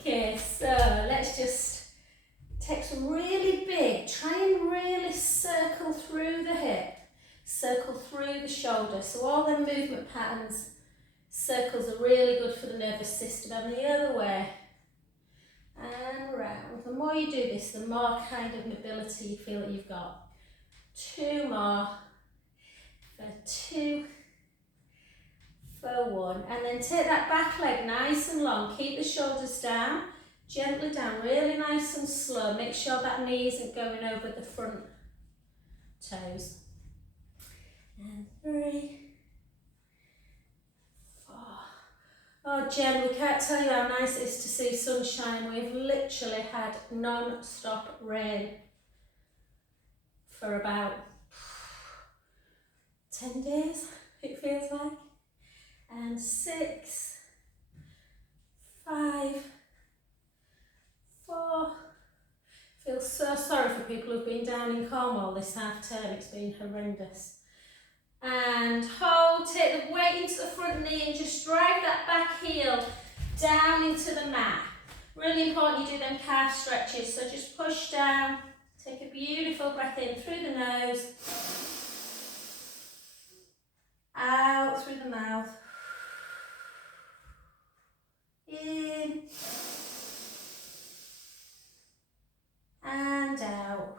Okay, so let's just take some really big, try and really circle through the hip, circle through the shoulder. So all the movement patterns, circles are really good for the nervous system. And the other way, and round. The more you do this, the more kind of mobility you feel that you've got. 2 more, for 2, for 1. And then take that back leg nice and long, keep the shoulders down, gently down, really nice and slow. Make sure that knee isn't going over the front toes. And 3, 4. Oh, Jen, we can't tell you how nice it is to see sunshine. We've literally had non-stop rain for about 10 days, it feels like. And 6, 5, 4. Feel so sorry for people who've been down in Cornwall this half term. It's been horrendous. And hold, take the weight into the front knee and just drive that back heel down into the mat. Really important you do them calf stretches, so just push down, take a beautiful breath in through the nose, out through the mouth, in, and out.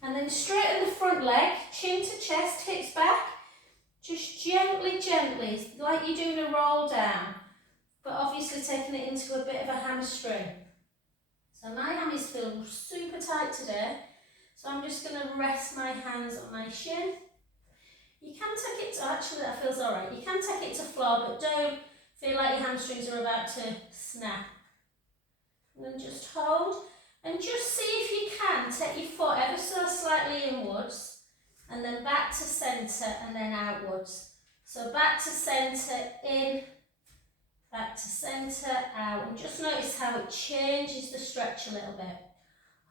And then straighten the front leg, chin to chest, hips back. Just gently, gently, like you're doing a roll down, but obviously taking it into a bit of a hamstring. So my hammies feel super tight today, so I'm just going to rest my hands on my shin. You can take it to, actually that feels alright, you can take it to floor, but don't feel like your hamstrings are about to snap. And then just hold. And just see if you can take your foot ever so slightly inwards and then back to centre and then outwards. So back to centre, in, back to centre, out. And just notice how it changes the stretch a little bit.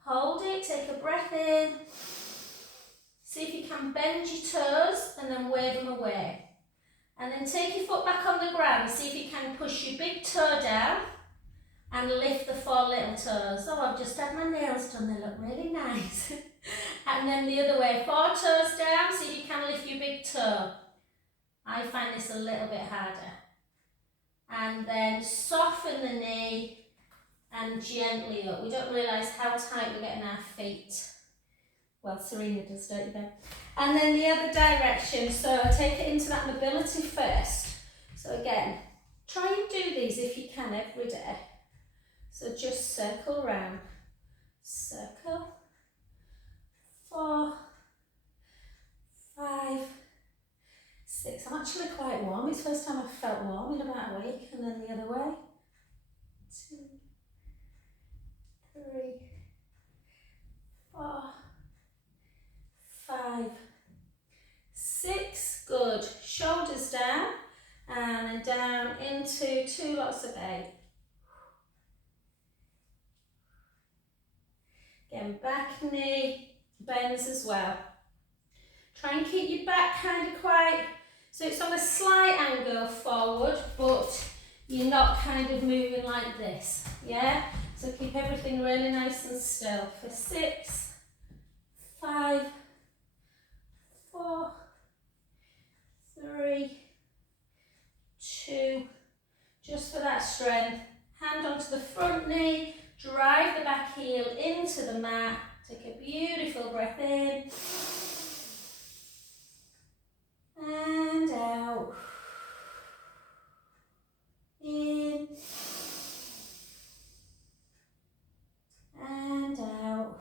Hold it, take a breath in. See if you can bend your toes and then wave them away. And then take your foot back on the ground. See if you can push your big toe down and lift the 4 little toes. Oh, I've just had my nails done, they look really nice. And then the other way, 4 toes down, see if you can lift your big toe. I find this a little bit harder. And then soften the knee and gently up. We don't realise how tight we're getting our feet. Well, Serena does, don't you, Ben? And then the other direction, so take it into that mobility first. So again, try and do these if you can every day. So just circle round, circle, 4, 5, 6. I'm actually quite warm. It's the first time I've felt warm in about a week. And then the other way, 2, 3, 4, 5, 6. Good. Shoulders down and then down into 2 lots of 8. Again, back knee bends as well. Try and keep your back kind of quite, so it's on a slight angle forward, but you're not kind of moving like this, yeah? So keep everything really nice and still for 6, 5, 4, 3, 2, just for that strength. Hand onto the front knee. Drive the back heel into the mat. Take a beautiful breath in. And out. In. And out.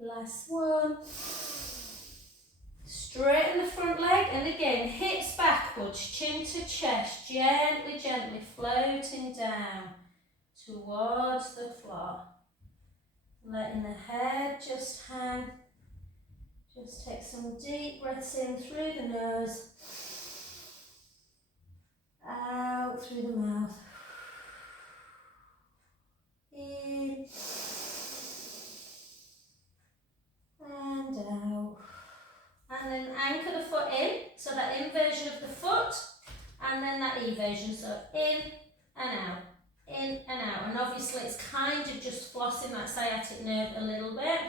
Last one. Straighten the front leg and again, hips backwards, chin to chest, gently, gently floating down towards the floor. Letting the head just hang. Just take some deep breaths in through the nose, out through the mouth, in and out. And then anchor the foot in, so that inversion of the foot, and then that eversion, so in and out. in and out. And obviously it's kind of just flossing that sciatic nerve a little bit.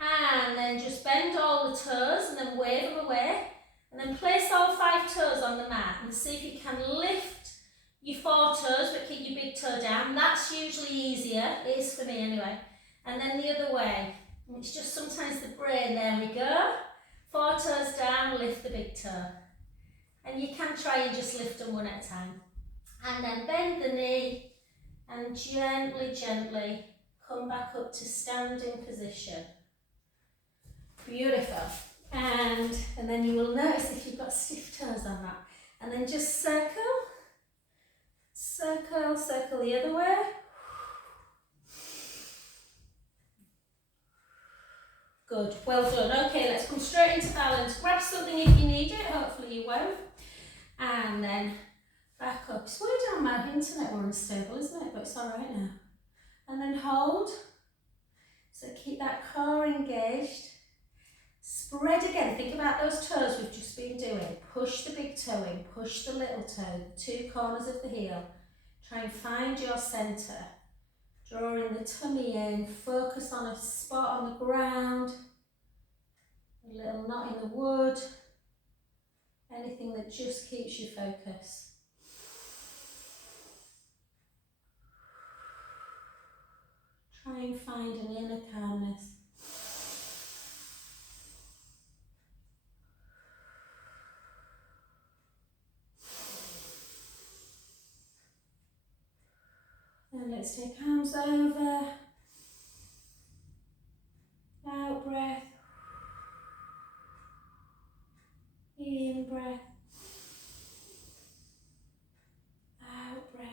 And then just bend all the toes and then wave them away. And then place all 5 toes on the mat and see if you can lift your 4 toes but keep your big toe down. That's usually easier, it is for me anyway. And then the other way. And it's just sometimes the brain, there we go. 4 toes down, lift the big toe. And you can try and just lift them one at a time. And then bend the knee and gently, gently come back up to standing position. Beautiful. And then you will notice if you've got stiff toes on that. And then just circle, circle, circle the other way. Good, well done. Okay, let's come straight into balance. Grab something if you need it, hopefully you won't. And then back up. It's way down my internet, we're unstable, isn't it? But it's alright now. And then hold. So keep that core engaged. Spread again, think about those toes we've just been doing. Push the big toe in, push the little toe, the 2 corners of the heel. Try and find your centre. Drawing the tummy in, focus on a spot on the ground. A little knot in the wood. Anything that just keeps you focused. Try and find an inner calmness. And let's take arms over. Out breath. In breath. Out breath.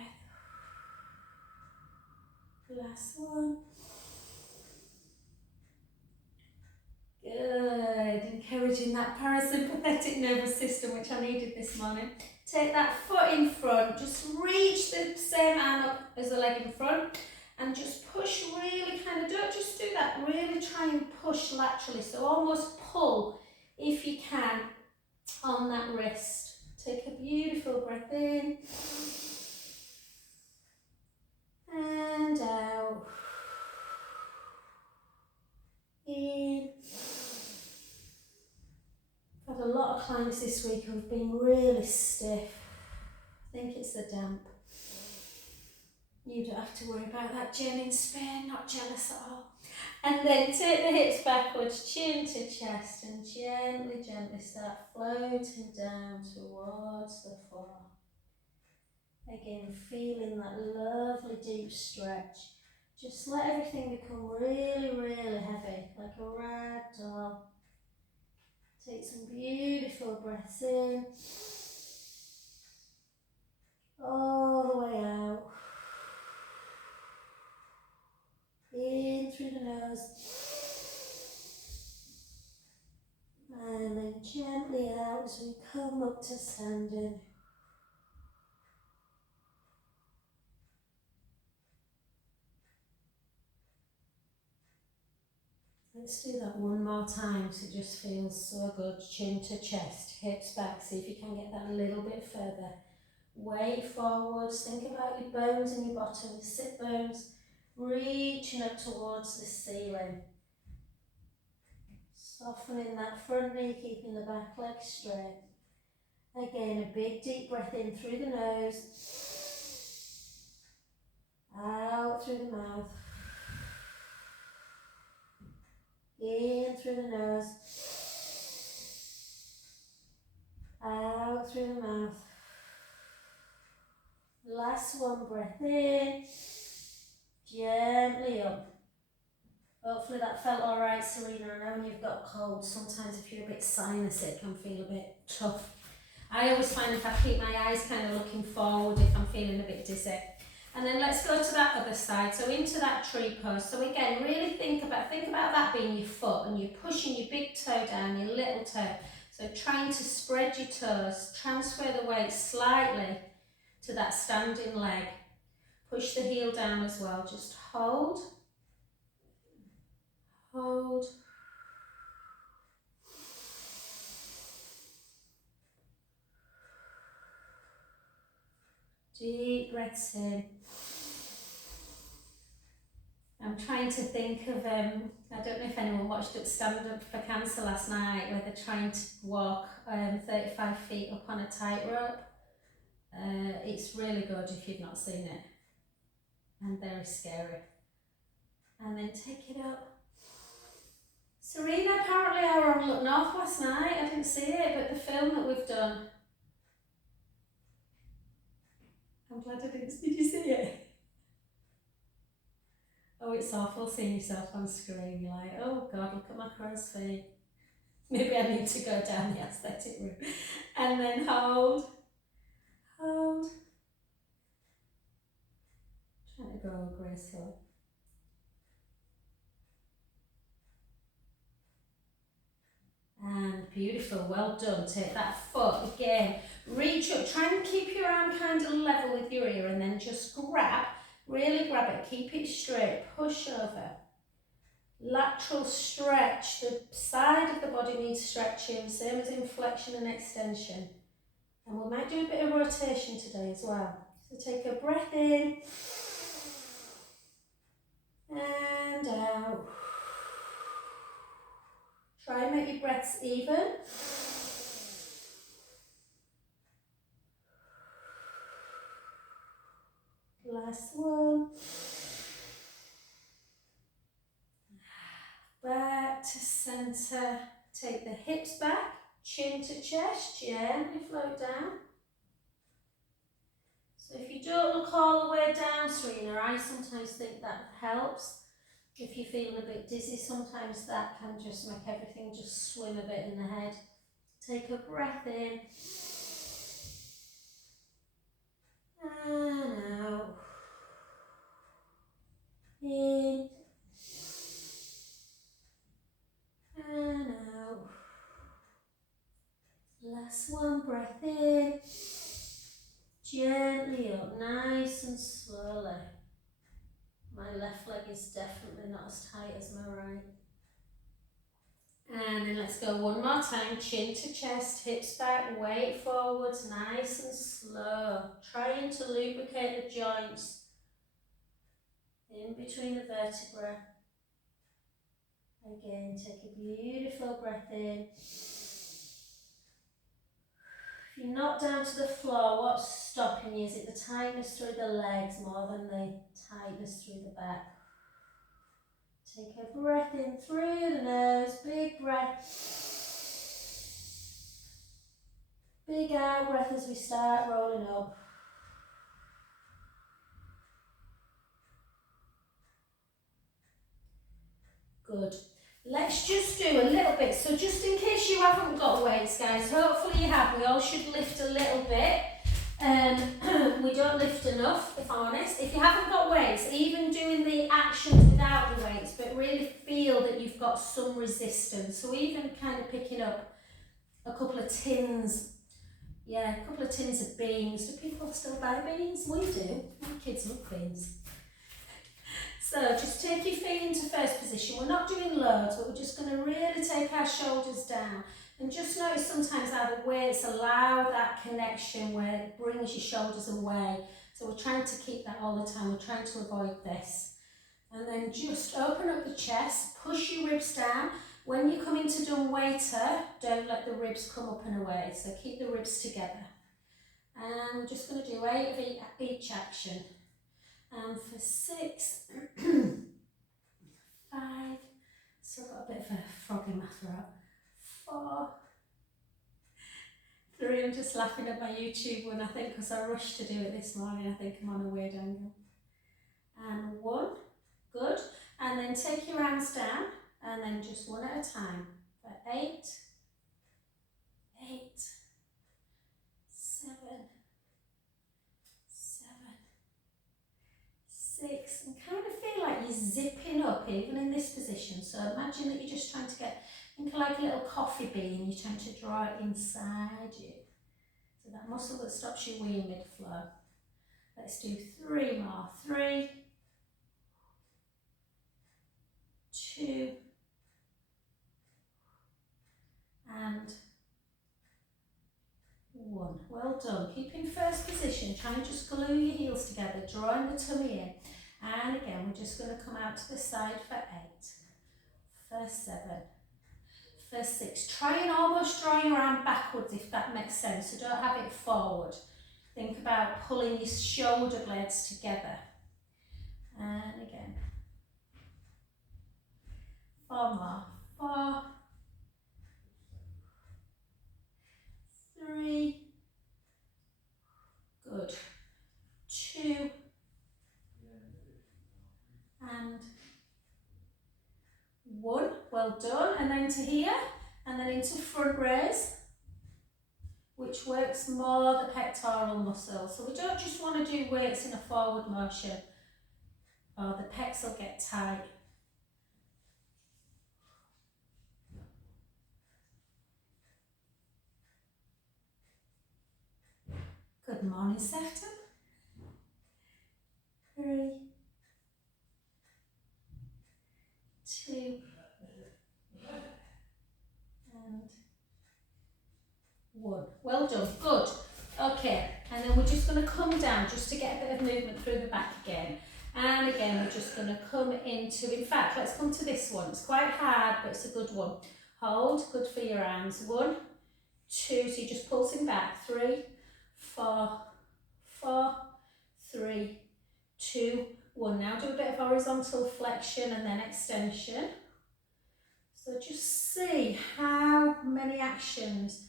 Last one. Good. Encouraging that parasympathetic nervous system, which I needed this morning. Take that foot in front. Just reach the same arm up as the leg in front. And just push really, kind of, don't just do that. Really try and push laterally. So almost pull, if you can, on that wrist. Take a beautiful breath in. And out. In. I've had a lot of clients this week who've been really stiff. I think it's the damp. You don't have to worry about that, Jen in Spain, not jealous at all. And then take the hips backwards, chin to chest, and gently, gently start floating down towards the floor. Again, feeling that lovely deep stretch. Just let everything become really, really heavy, like a rag doll. Take some beautiful breaths in. All the way out. In through the nose. And then gently out as we come up to standing. Let's do that one more time, so it just feels so good. Chin to chest, hips back. See if you can get that a little bit further. Weight forwards. Think about your bones in your bottom, your sit bones, reaching up towards the ceiling. Softening that front knee, keeping the back leg straight. Again, a big deep breath in through the nose. Out through the mouth. In through the nose. Out through the mouth. Last one, breath in. Gently up. Hopefully that felt alright, Serena. I know when you've got cold, sometimes if you're a bit sinusy, it can feel a bit tough. I always find if I keep my eyes kind of looking forward, if I'm feeling a bit dizzy. And then let's go to that other side, so into that tree pose. So again, really think about that being your foot, and you're pushing your big toe down, your little toe. So trying to spread your toes, transfer the weight slightly to that standing leg. Push the heel down as well, just hold. Hold. Deep breaths in. I'm trying to think of, I don't know if anyone watched it Stand Up for Cancer last night, where they're trying to walk 35 feet up on a tightrope. It's really good if you've not seen it, and very scary. And then take it up. Serena, apparently I were on Look North last night. I didn't see it, but the film that we've done. I'm glad I didn't. Did you see it? Oh, it's awful seeing yourself on screen. You're like, oh God, look at my crow's feet. Maybe I need to go down the aesthetic route. And then hold. Hold. Trying to go gracefully. And beautiful, well done. Take that foot again. Reach up, try and keep your arm kind of level with your ear and then just grab, really grab it, keep it straight, push over. Lateral stretch, the side of the body needs stretching, same as in flexion and extension. And we might do a bit of rotation today as well. So take a breath in and out. Try and make your breaths even. Last one. Back to centre. Take the hips back, chin to chest, gently float down. So if you don't look all the way down, Serena, I sometimes think that helps. If you're feeling a bit dizzy, sometimes that can just make everything just swim a bit in the head. Take a breath in. And out. In. And out. Last one, breath in. Gently up, nice and slowly. My left leg is definitely not as tight as my right. And then let's go one more time, chin to chest, hips back, weight forwards, nice and slow. Trying to lubricate the joints in between the vertebrae. Again, take a beautiful breath in. If you're not down to the floor, what's stopping you? Is it the tightness through the legs more than the tightness through the back? Take a breath in through the nose, big breath. Big out breath as we start rolling up. Good. Let's just do a little bit. So just in case you haven't got weights, guys, hopefully you have. We all should lift a little bit. We don't lift enough, if I'm honest. If you haven't got weights, even doing the actions without the weights, but really feel that you've got some resistance. So even kind of picking up a couple of tins, a couple of tins of beans. Do people still buy beans? We do. My kids love beans. So just take your feet into first position. We're not doing loads, but we're just going to really take our shoulders down. And just notice sometimes how the weights allow that connection where it brings your shoulders away. So we're trying to keep that all the time. We're trying to avoid this. And then just open up the chest, push your ribs down. When you come into dumb waiter, don't let the ribs come up and away. So keep the ribs together. And we're just going to do 8 of each action. And for 6, 5, so I've got a bit of a frog in my throat. 4, 3, I'm just laughing at my YouTube one, I think, because I rushed to do it this morning. I think I'm on a weird angle. And 1, good. And then take your arms down, and then just one at a time. For 8, 7, 6, and kind of feel like you're zipping up even in this position. So imagine that you're just trying to get, think of like a little coffee bean, you're trying to draw it inside you. So that muscle that stops your wee mid-flow. Let's do 3 more. 3, 2, and 1. Well done. Keep in first position. Try and just glue your heels together, drawing the tummy in. And again, we're just going to come out to the side for 8. For 7. For 6. Try and almost draw your arm backwards if that makes sense. So don't have it forward. Think about pulling your shoulder blades together. And again. 4 more. 4. 3. Good. 2. And 1. Well done. And then to here. And then into front raise, which works more the pectoral muscle. So we don't just want to do weights in a forward motion, or the pecs will get tight. Good morning, Sefton. 3, 2, and 1. Well done, good. Okay, and then we're just going to come down just to get a bit of movement through the back again. And again, we're just going to come into, in fact, let's come to this one. It's quite hard, but it's a good one. Hold, good for your arms. 1, 2, so you're just pulsing back. 3, 4, 4, 3, 2, 1. Now do a bit of horizontal flexion and then extension. So just see how many actions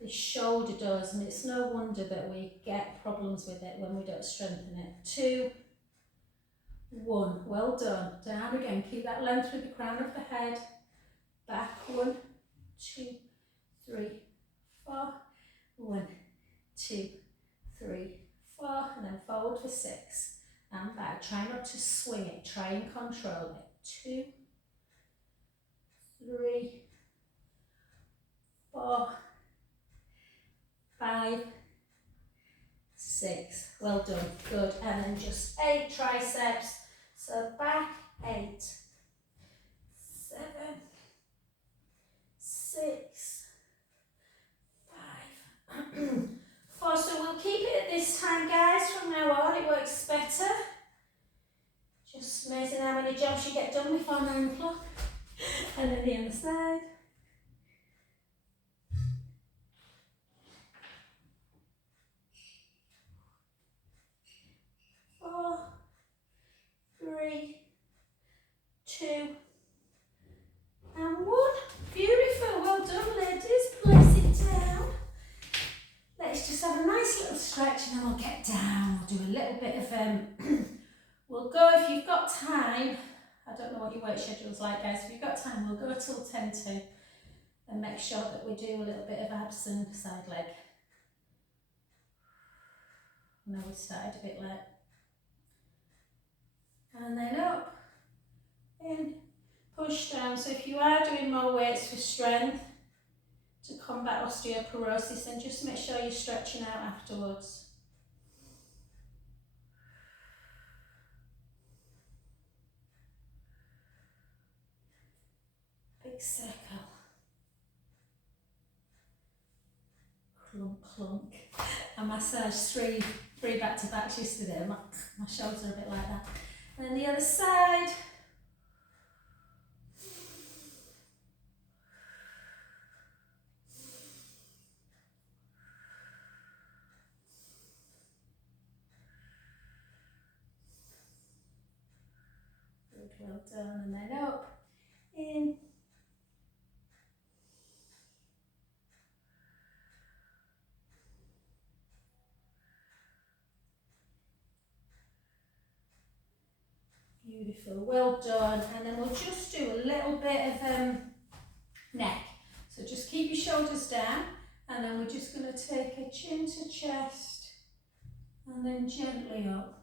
this shoulder does, and it's no wonder that we get problems with it when we don't strengthen it. 2, 1. Well done. Down again. Keep that length through the crown of the head. Back. 1, 2, 3, 4. 1, 2, 3, 4. And then forward for 6. And back. Try not to swing it. Try and control it. 2, 3, 4, 5, 6. Well done. Good. And then just 8 triceps. So back. 8, 7, 6, 5, 4. So we'll keep it at this time, guys. From now on, it works better. Just amazing how many jobs you get done before 9 o'clock. And then the other side. 4, 3, 2, and 1. Beautiful. Well done, ladies. Place it down. Let's just have a nice little stretch and then we'll get down. We'll do a little bit of we'll go, if you've got time, I don't know what your work schedule's like, guys. If you've got time, we'll go till 10 to and make sure that we do a little bit of abs and side leg. I know we started a bit late. And then up, in, push down. So if you are doing more weights for strength to combat osteoporosis, then just make sure you're stretching out afterwards. Big circle. Clunk, clunk. I massaged three back to backs yesterday. My shoulders are a bit like that. And then the other side. Good, well done. And then up, in. Beautiful, well done. And then we'll just do a little bit of neck. So just keep your shoulders down, and then we're just going to take a chin to chest, and then gently up.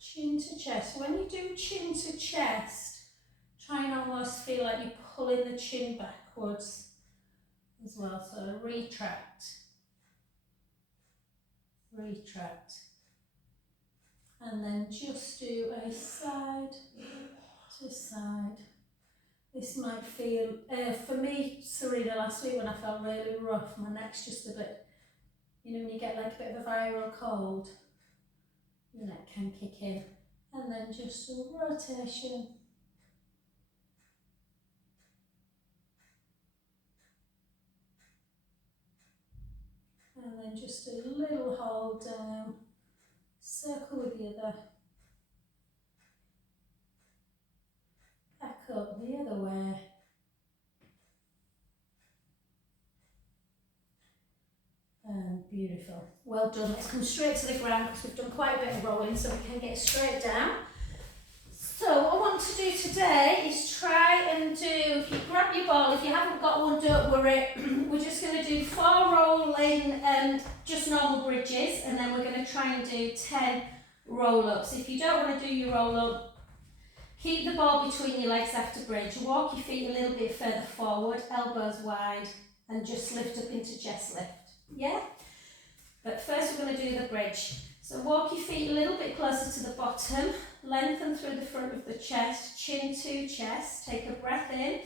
Chin to chest. When you do chin to chest, try and almost feel like you're pulling the chin backwards as well. So retract, retract. And then just do a side to side. This might feel, for me, Serena, last week when I felt really rough, my neck's just a bit You know, when you get like a bit of a viral cold, your neck can kick in. And then just a rotation. And then just a little hold down. Circle with the other. Back up the other way. Beautiful. Well done. Let's come straight to the ground because we've done quite a bit of rolling, so we can get straight down. So what I want to do today is try and do, if you grab your ball, if you haven't got one, don't worry. We're just going to do 4 rolling, just normal bridges, and then we're going to try and do 10 roll-ups. If you don't want to do your roll-up, keep the ball between your legs after bridge. Walk your feet a little bit further forward, elbows wide, and just lift up into chest lift. Yeah? But first we're going to do the bridge. So walk your feet a little bit closer to the bottom, lengthen through the front of the chest, chin to chest, take a breath in.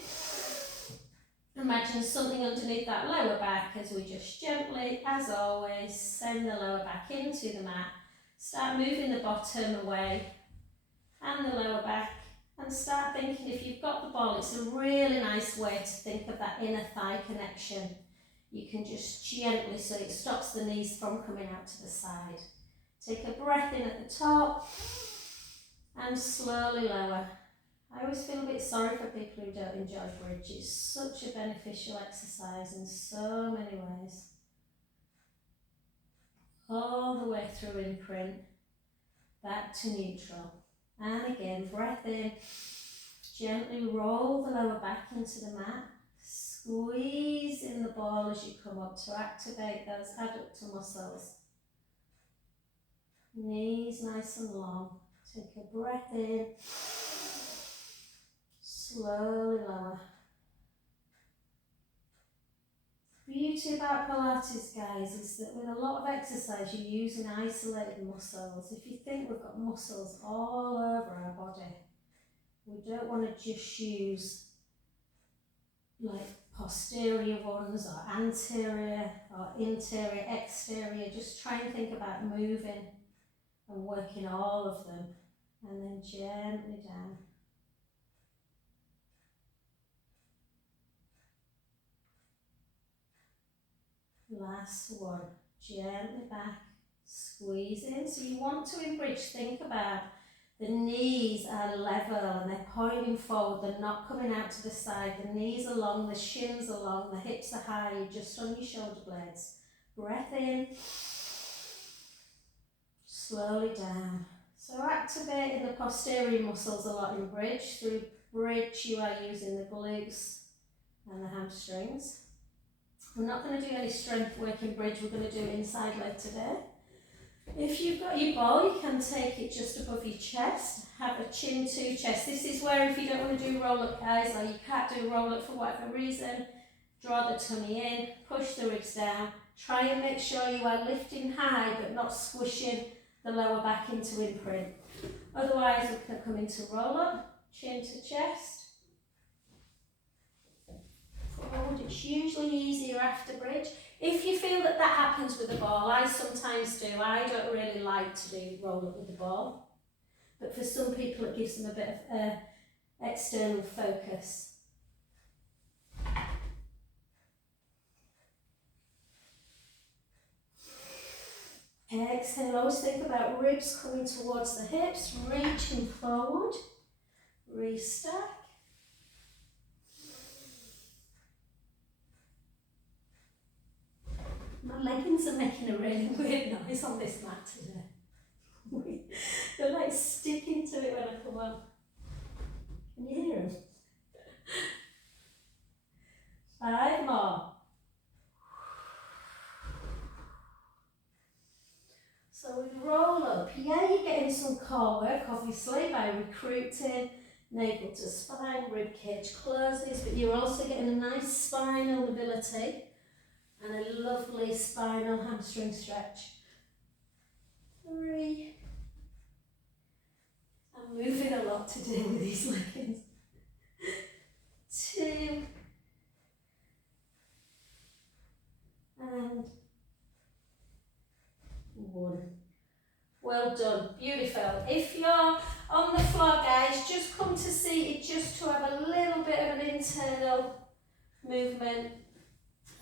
Imagine something underneath that lower back as we just gently, as always, send the lower back into the mat. Start moving the bottom away and the lower back, and start thinking, if you've got the ball, it's a really nice way to think of that inner thigh connection. You can just gently, so it stops the knees from coming out to the side. Take a breath in at the top and slowly lower. I always feel a bit sorry for people who don't enjoy bridge. It's such a beneficial exercise in so many ways. All the way through imprint, back to neutral. And again, breath in, gently roll the lower back into the mat. Squeeze in the ball as you come up to activate those adductor muscles. Knees nice and long. Take a breath in. Slowly lower. The beauty about Pilates, guys, is that with a lot of exercise you're using isolated muscles. If you think we've got muscles all over our body, we don't want to just use like posterior ones or anterior or interior, exterior. Just try and think about moving and working all of them, and then gently down. Last one, gently back, squeeze in. So you want to in bridge, think about the knees are level and they're pointing forward, they're not coming out to the side. The knees are long, the shins are long, the hips are high, you're just on your shoulder blades. Breath in, slowly down. So activating the posterior muscles a lot in bridge. Through bridge you are using the glutes and the hamstrings. We're not going to do any strength work in bridge, we're going to do inside leg today. If you've got your ball, you can take it just above your chest, have a chin to chest. This is where if you don't want to do roll up, guys, or you can't do roll up for whatever reason, draw the tummy in, push the ribs down, try and make sure you are lifting high but not squishing the lower back into imprint. Otherwise we can come into roll up, chin to chest. Forward. It's usually easier after bridge. If you feel that that happens with the ball, I sometimes do. I don't really like to do roll up with the ball, but for some people it gives them a bit of external focus. Exhale, always think about ribs coming towards the hips, reaching forward, restack. My leggings are making a really weird noise on this mat today. They're like sticking to it when I come up. Can you hear them? 5 more. So with roll up, yeah, you're getting some core work obviously by recruiting navel to spine, rib cage closes, but you're also getting a nice spinal mobility and a lovely spinal hamstring stretch. 3. I'm moving a lot today with these leggings. 2. And well done, beautiful. If you're on the floor, guys, just come to seated just to have a little bit of an internal movement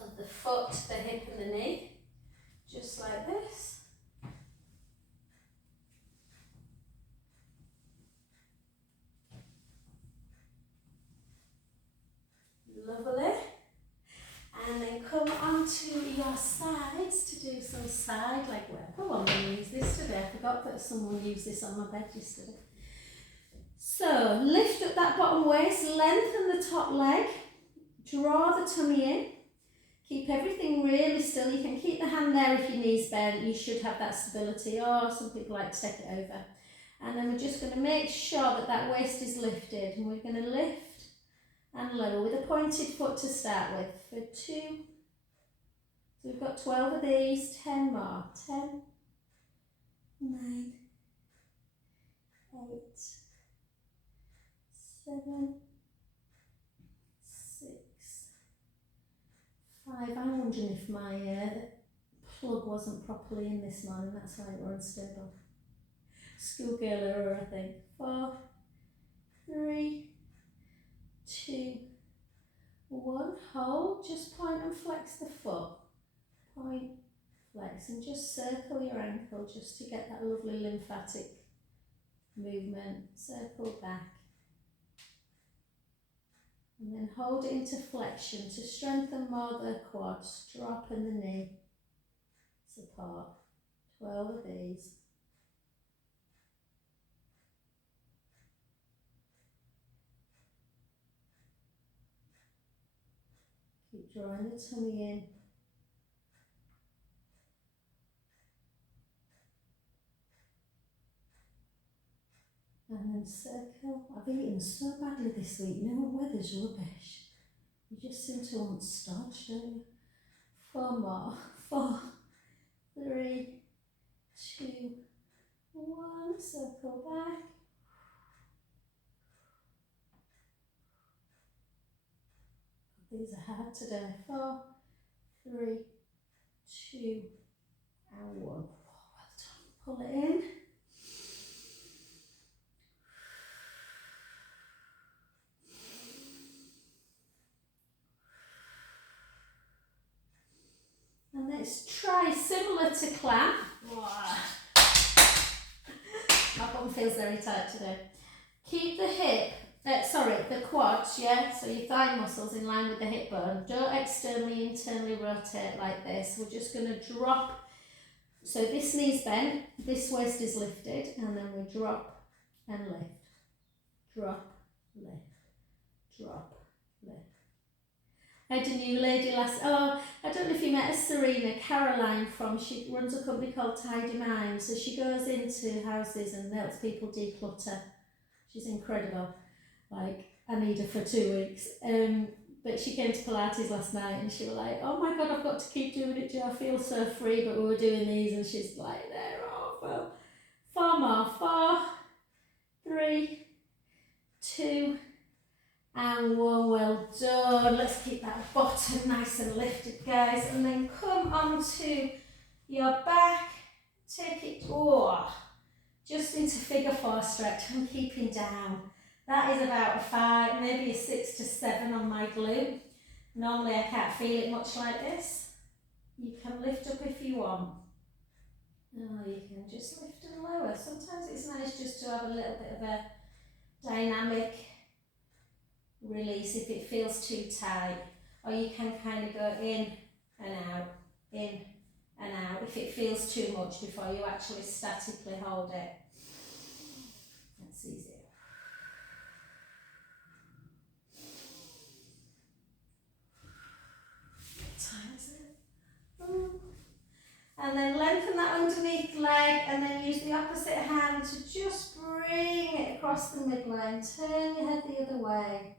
of the foot, the hip and the knee, just like this. Lovely. And then come onto your sides to do some side leg work. Oh, I'm going to use this today. I forgot that someone used this on my bed yesterday. So, lift up that bottom waist, lengthen the top leg, draw the tummy in. Keep everything really still. You can keep the hand there if your knees bent. You should have that stability, or some people like to take it over. And then we're just going to make sure that that waist is lifted. And we're going to lift and lower with a pointed foot to start with for 2. So we've got 12 of these, 10 more. 10, 9, 8, 7, 6, 5. I'm wondering if my plug wasn't properly in this morning, that's why it was unstable. Schoolgirl error, I think. 4, 3, 2, 1. Hold, just point and flex the foot. Point, flex, and just circle your ankle just to get that lovely lymphatic movement. Circle back. And then hold it into flexion to strengthen more the quads. Drop in the knee. Support. 12 of these. Keep drawing the tummy in. And then circle. I've eaten so badly this week. You know, the weather's rubbish. You just seem to want starch, don't you? 4 more. 4, 3, 2, 1. Circle back. These are hard today. 4, 3, 2, and 1. Oh, well done. Pull it in. And let's try similar to clamp. My bum feels very tight today. Keep the hip, the quads, yeah? So your thigh muscles in line with the hip bone. Don't externally, internally rotate like this. We're just going to drop. So this knee's bent, this waist is lifted, and then we drop and lift. Drop, lift, drop, lift. I had a new lady I don't know if you met her, Serena, Caroline she runs a company called Tidy Mind. So she goes into houses and helps people declutter. She's incredible. Like, I need her for 2 weeks. But she came to Pilates last night and she was like, oh my God, I've got to keep doing it, I feel so free, but we were doing these and she's like, they're awful. 4 more, 4, 3, 2, and 1. Well done. Let's keep that bottom nice and lifted, guys. And then come onto your back. Take it, just into figure 4 stretch. I'm keeping down. That is about a 5, maybe a 6 to 7 on my glute. Normally I can't feel it much like this. You can lift up if you want. Or you can just lift and lower. Sometimes it's nice just to have a little bit of a dynamic release if it feels too tight, or you can kind of go in and out, in and out if it feels too much before you actually statically hold it. That's easier. What time is it? And then lengthen that underneath leg and then use the opposite hand to just bring it across the midline. Turn your head the other way.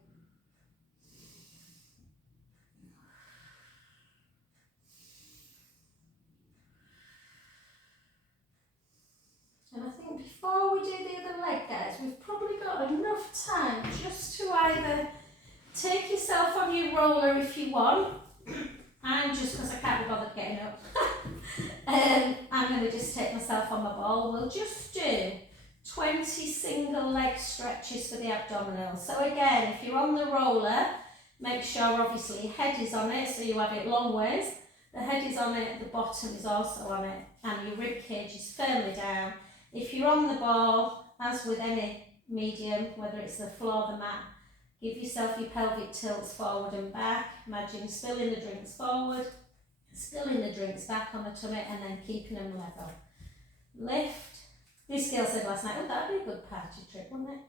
And I think before we do the other leg, guys, we've probably got enough time just to either take yourself on your roller if you want. I'm just, because I can't be bothered getting up. I'm going to just take myself on my ball. We'll just do 20 single leg stretches for the abdominals. So again, if you're on the roller, make sure obviously your head is on it, so you have it long ways. The head is on it, the bottom is also on it, and your rib cage is firmly down. If you're on the ball, as with any medium, whether it's the floor or the mat, give yourself your pelvic tilts forward and back. Imagine spilling the drinks forward, spilling the drinks back on the tummy, and then keeping them level. Lift. This girl said last night, oh, that'd be a good party trick, wouldn't it?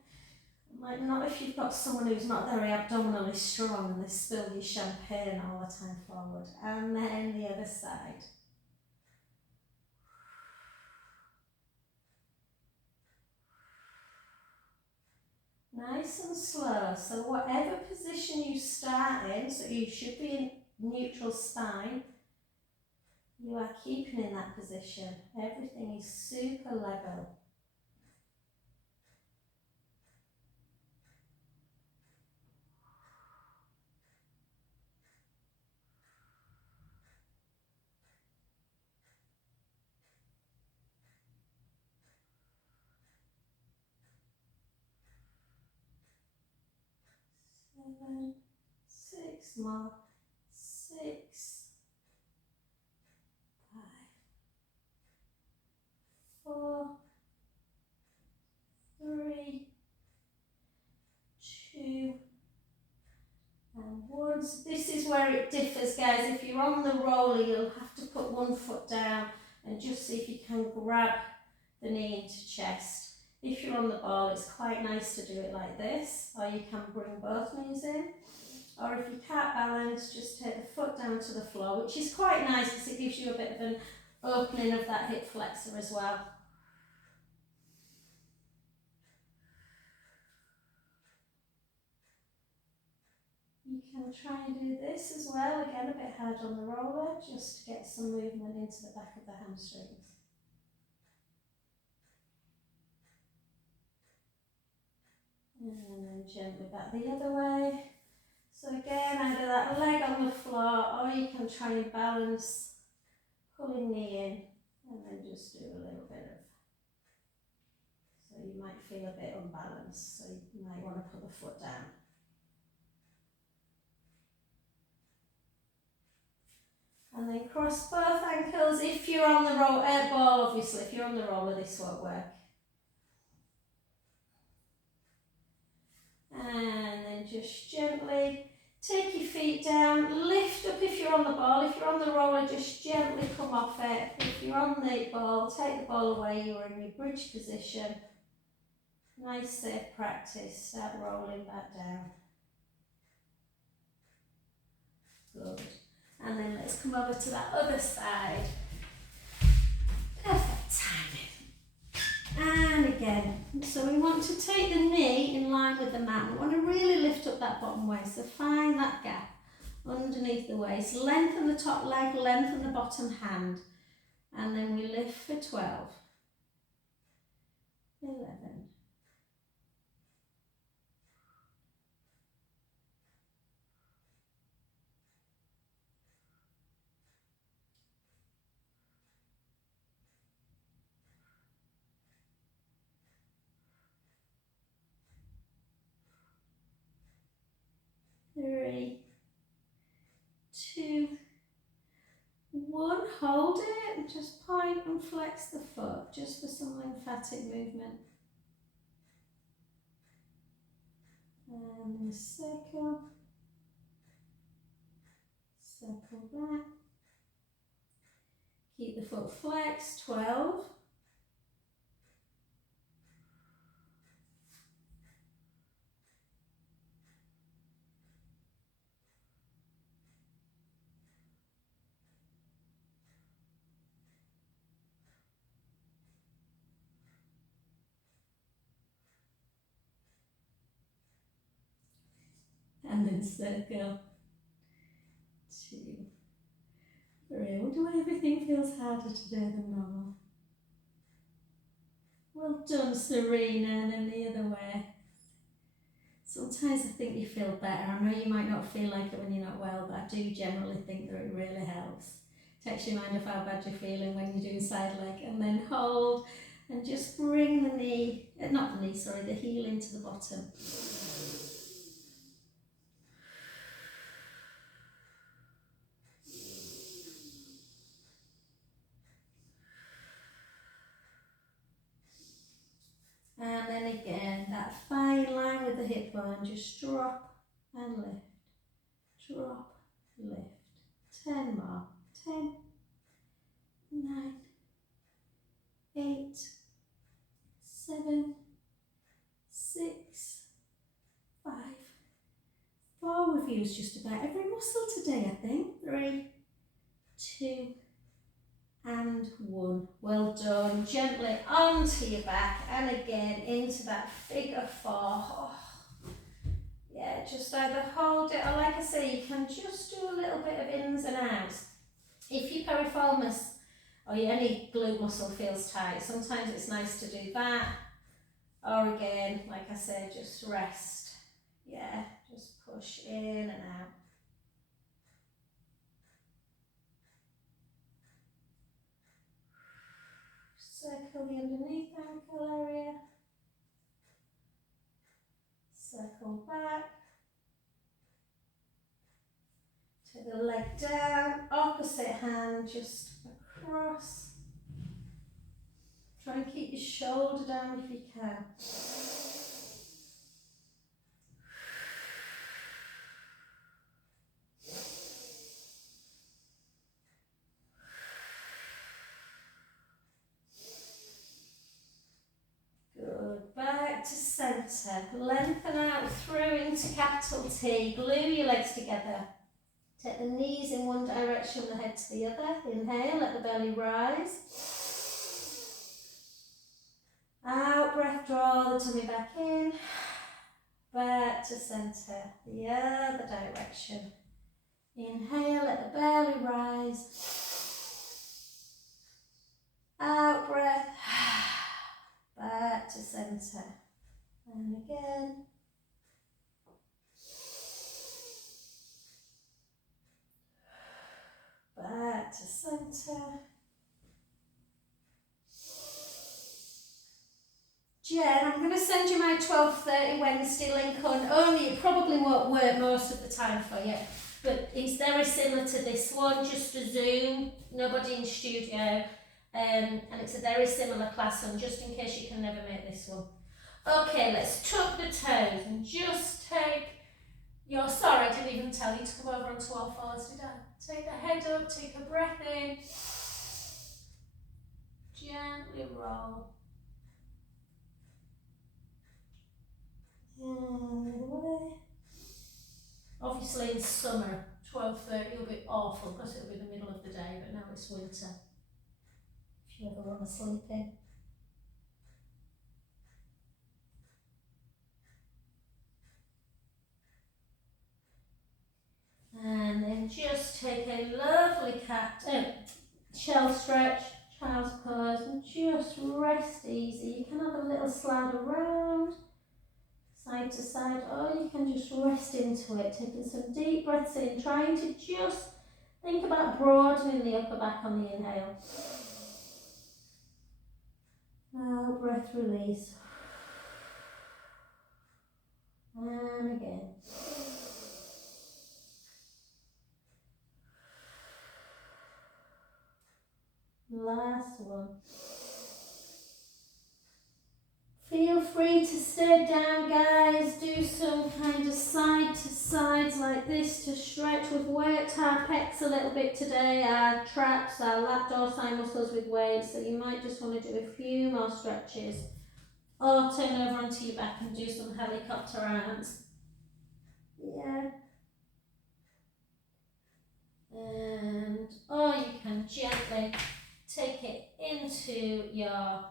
Like, not if you've got someone who's not very abdominally strong and they spill your champagne all the time forward. And then the other side. Nice and slow. So whatever position you start in, so you should be in neutral spine, you are keeping in that position. Everything is super level. Seven, 6 more, 6, 5, 4, 3, 2, and 1. So this is where it differs, guys. If you're on the roller, you'll have to put one foot down and just see if you can grab the knee into chest. If you're on the ball, it's quite nice to do it like this, or you can bring both knees in. Or if you can't balance, just take the foot down to the floor, which is quite nice because it gives you a bit of an opening of that hip flexor as well. You can try and do this as well, again a bit hard on the roller, just to get some movement into the back of the hamstrings. And then gently back the other way. So again, either that leg on the floor, or you can try and balance, pulling knee in, and then just do a little bit of, so you might feel a bit unbalanced, so you might want to put the foot down. And then cross both ankles. If you're on the ball, obviously, if you're on the roller, this won't work. And then just gently take your feet down, lift up if you're on the ball. If you're on the roller, just gently come off it. If you're on the ball, take the ball away, you're in your bridge position. Nice safe practice, start rolling back down. Good. And then let's come over to that other side. Perfect timing. And again, so we want to take the knee in line with the mat. We want to really lift up that bottom waist, so find that gap underneath the waist. Lengthen the top leg, lengthen the bottom hand. And then we lift for 12, 11, 3, 2, 1. Hold it, just point and flex the foot, just for some lymphatic movement. And circle, circle back. Keep the foot flexed, 12. And then circle, 2, 3. I wonder why everything feels harder today than normal. Well done, Serena, and then the other way. Sometimes I think you feel better. I know you might not feel like it when you're not well, but I do generally think that it really helps Takes your mind off how bad you're feeling when you're doing side leg, and then hold and just bring the knee, not the knee, sorry, the heel into the bottom. And then again, that fine line with the hip bone, just drop and lift, drop, lift. 10 more. 10, 9, 8, 7, 6, 5, 4. We've used just about every muscle today, I think. 3, 2, and 1. Well done. Gently onto your back and again into that figure 4. Oh. Yeah, just either hold it or, like I say, you can just do a little bit of ins and outs. If your piriformis or any glute muscle feels tight, sometimes it's nice to do that. Or again, like I said, just rest. Yeah, just push in and out. Circle the underneath ankle area. Circle back. Take the leg down, opposite hand just across. Try and keep your shoulder down if you can. Good. Back to centre. Lengthen out through into capital T. Glue your legs together. Take the knees in one direction, the head to the other. Inhale, let the belly rise. Out breath, draw the tummy back in. Back to centre, the other direction. Inhale, let the belly rise. Out breath. Back to centre. And again. Back to centre. Jen, I'm going to send you my 12:30 Wednesday link on. Only it probably won't work most of the time for you, but it's very similar to this one, just a Zoom, nobody in studio, and it's a very similar class one, just in case you can never make this one. Okay, let's tuck the toes and just take your, sorry, I didn't even tell you to come over onto all fours, did I? Take the head up, take a breath in, gently roll. And away. Obviously in summer, 12:30 will be awful because it'll be the middle of the day, but now it's winter. If you ever want to sleep in. And then just take a lovely shell stretch, child's pose, and just rest easy. You can have a little slide around, side to side, or you can just rest into it, taking some deep breaths in, trying to just think about broadening the upper back on the inhale. Out breath, release. And again. Last one. Feel free to stay down, guys. Do some kind of side to sides like this to stretch. We've worked our pecs a little bit today, our traps, our lat dorsi muscles with weights, so you might just want to do a few more stretches. Or turn over onto your back and do some helicopter arms. Yeah. And, or you can gently take it into your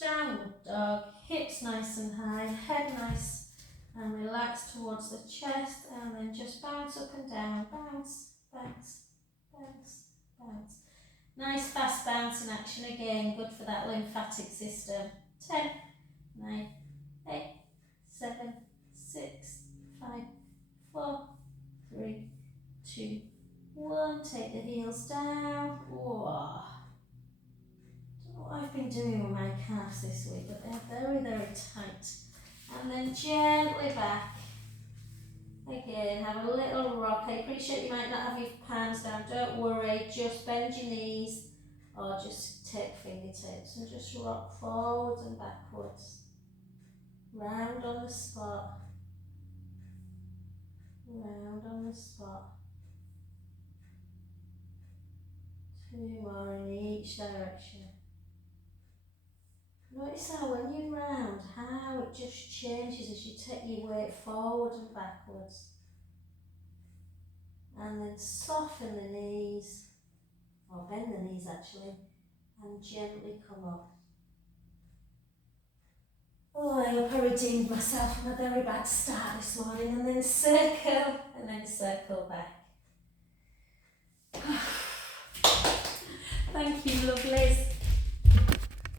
downward dog, hips nice and high, head nice and relaxed towards the chest, and then just bounce up and down, bounce, bounce, bounce, bounce. Nice fast bouncing action again, good for that lymphatic system. 10, 9, 8, 7, 6, 5, 4, 3, 2, One, take the heels down. Whoa. Don't know what I've been doing with my calves this week, but they're very, very tight. And then gently back. Again, have a little rock. I appreciate you might not have your palms down. Don't worry, just bend your knees or just take fingertips and just rock forwards and backwards. Round on the spot. Round on the spot. 2 more in each direction. Notice how when you round, how it just changes as you take your weight forward and backwards. And then soften the knees, or bend the knees actually, and gently come up. Oh, I hope I redeemed myself from a very bad start this morning, and then circle back. Thank you, lovelies.